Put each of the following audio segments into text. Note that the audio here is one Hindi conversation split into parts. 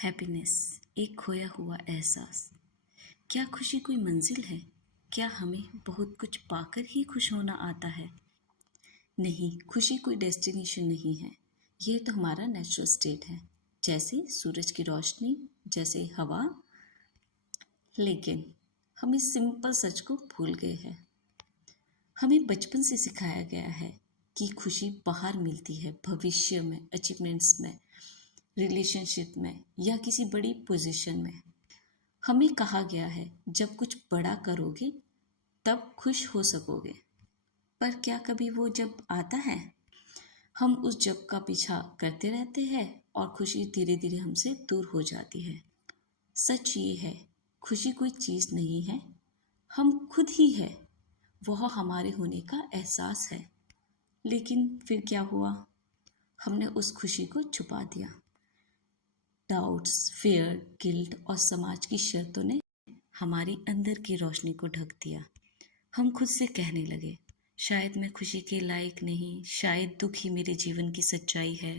हैप्पीनेस, एक खोया हुआ एहसास। क्या खुशी कोई मंजिल है? क्या हमें बहुत कुछ पाकर ही खुश होना आता है? नहीं, खुशी कोई डेस्टिनेशन नहीं है। ये तो हमारा नेचुरल स्टेट है, जैसे सूरज की रोशनी, जैसे हवा। लेकिन हम इस सिंपल सच को भूल गए हैं। हमें बचपन से सिखाया गया है कि खुशी बाहर मिलती है, भविष्य में, अचीवमेंट्स में, रिलेशनशिप में या किसी बड़ी पोजीशन में। हमें कहा गया है जब कुछ बड़ा करोगे तब खुश हो सकोगे। पर क्या कभी वो जब आता है? हम उस जब का पीछा करते रहते हैं और खुशी धीरे धीरे हमसे दूर हो जाती है। सच ये है, खुशी कोई चीज़ नहीं है, हम खुद ही है। वह हमारे होने का एहसास है। लेकिन फिर क्या हुआ? हमने उस खुशी को छुपा दिया। डाउट्स, फियर, गिल्ट और समाज की शर्तों ने हमारी अंदर की रोशनी को ढक दिया। हम खुद से कहने लगे, शायद मैं खुशी के लायक नहीं, शायद दुख ही मेरे जीवन की सच्चाई है।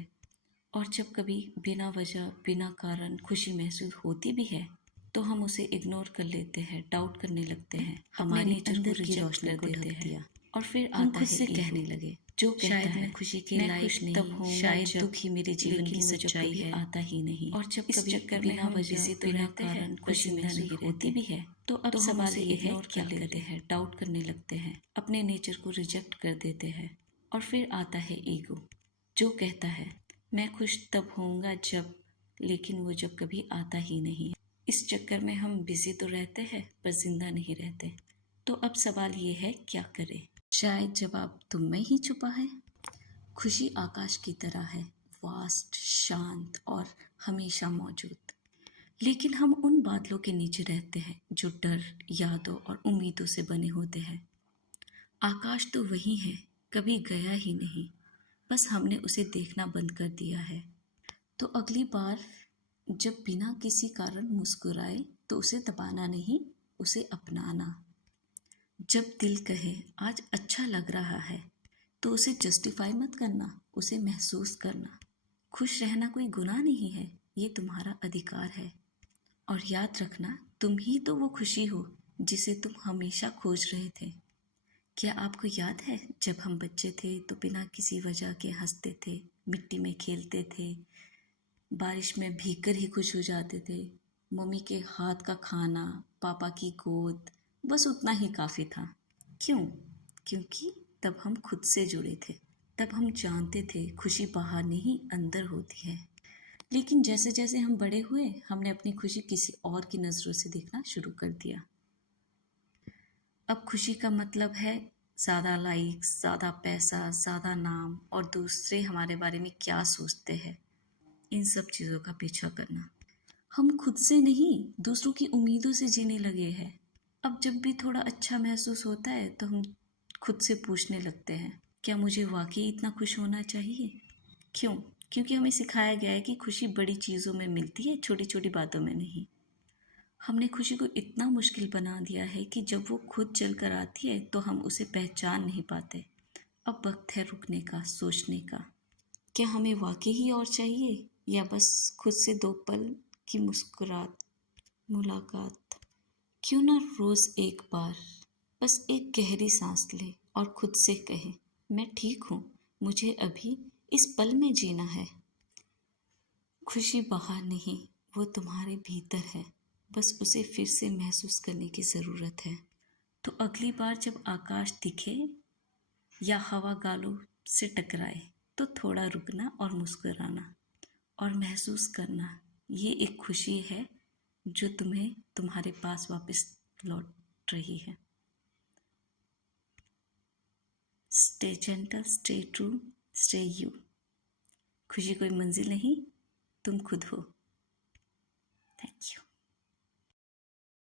और जब कभी बिना वजह, बिना कारण खुशी महसूस होती भी है तो हम उसे इग्नोर कर लेते हैं, डाउट करने लगते हैं, हमारे अंदर की रोशनी को ढक दिया। और फिर हम खुद से कहने लगे, जो शायद मैं खुशी के लायक नहीं, तब हूँ, शायद दुख ही मेरे जीवन की सच्चाई है, आता ही नहीं। और जब इस चक्कर में हम वजह, बिना कारण खुशी महसूस होती भी है तो अब सवाल ये है, क्या लेते हैं, डाउट करने लगते हैं, अपने नेचर को रिजेक्ट कर देते हैं। और फिर आता है ईगो, जो कहता है मैं खुश तब होऊंगा जब, लेकिन वो जब कभी आता ही नहीं। इस चक्कर में हम बिजी तो रहते हैं पर जिंदा नहीं रहते। तो अब सवाल ये है, क्या करें? शायद जवाब तुम में ही छुपा है। खुशी आकाश की तरह है, वास्ट, शांत और हमेशा मौजूद। लेकिन हम उन बादलों के नीचे रहते हैं जो डर, यादों और उम्मीदों से बने होते हैं। आकाश तो वही है, कभी गया ही नहीं, बस हमने उसे देखना बंद कर दिया है। तो अगली बार जब बिना किसी कारण मुस्कुराए तो उसे दबाना नहीं, उसे अपनाना। जब दिल कहे आज अच्छा लग रहा है तो उसे जस्टिफाई मत करना, उसे महसूस करना। खुश रहना कोई गुनाह नहीं है, ये तुम्हारा अधिकार है। और याद रखना, तुम ही तो वो खुशी हो जिसे तुम हमेशा खोज रहे थे। क्या आपको याद है जब हम बच्चे थे तो बिना किसी वजह के हंसते थे, मिट्टी में खेलते थे, बारिश में भीगकर ही खुश हो जाते थे, मम्मी के हाथ का खाना, पापा की गोद, बस उतना ही काफ़ी था। क्यों? क्योंकि तब हम खुद से जुड़े थे, तब हम जानते थे खुशी बाहर नहीं अंदर होती है। लेकिन जैसे जैसे हम बड़े हुए, हमने अपनी खुशी किसी और की नज़रों से देखना शुरू कर दिया। अब खुशी का मतलब है ज़्यादा लाइक्स, ज़्यादा पैसा, ज़्यादा नाम और दूसरे हमारे बारे में क्या सोचते हैं, इन सब चीज़ों का पीछा करना। हम खुद से नहीं, दूसरों की उम्मीदों से जीने लगे हैं। अब जब भी थोड़ा अच्छा महसूस होता है तो हम खुद से पूछने लगते हैं, क्या मुझे वाकई इतना खुश होना चाहिए? क्यों? क्योंकि हमें सिखाया गया है कि खुशी बड़ी चीज़ों में मिलती है, छोटी छोटी बातों में नहीं। हमने खुशी को इतना मुश्किल बना दिया है कि जब वो खुद चल कर आती है तो हम उसे पहचान नहीं पाते। अब वक्त है रुकने का, सोचने का। क्या हमें वाकई ही और चाहिए या बस खुद से 2 पल की मुलाकात? क्यों ना रोज़ एक बार बस एक गहरी सांस ले और खुद से कहे, मैं ठीक हूँ, मुझे अभी इस पल में जीना है। खुशी बाहर नहीं, वो तुम्हारे भीतर है, बस उसे फिर से महसूस करने की ज़रूरत है। तो अगली बार जब आकाश दिखे या हवा गालों से टकराए तो थोड़ा रुकना और मुस्कुराना और महसूस करना, ये एक खुशी है जो तुम्हें तुम्हारे पास वापस लौट रही है। Stay gentle, stay true, stay you. खुशी कोई मंजिल नहीं, तुम खुद हो। Thank you.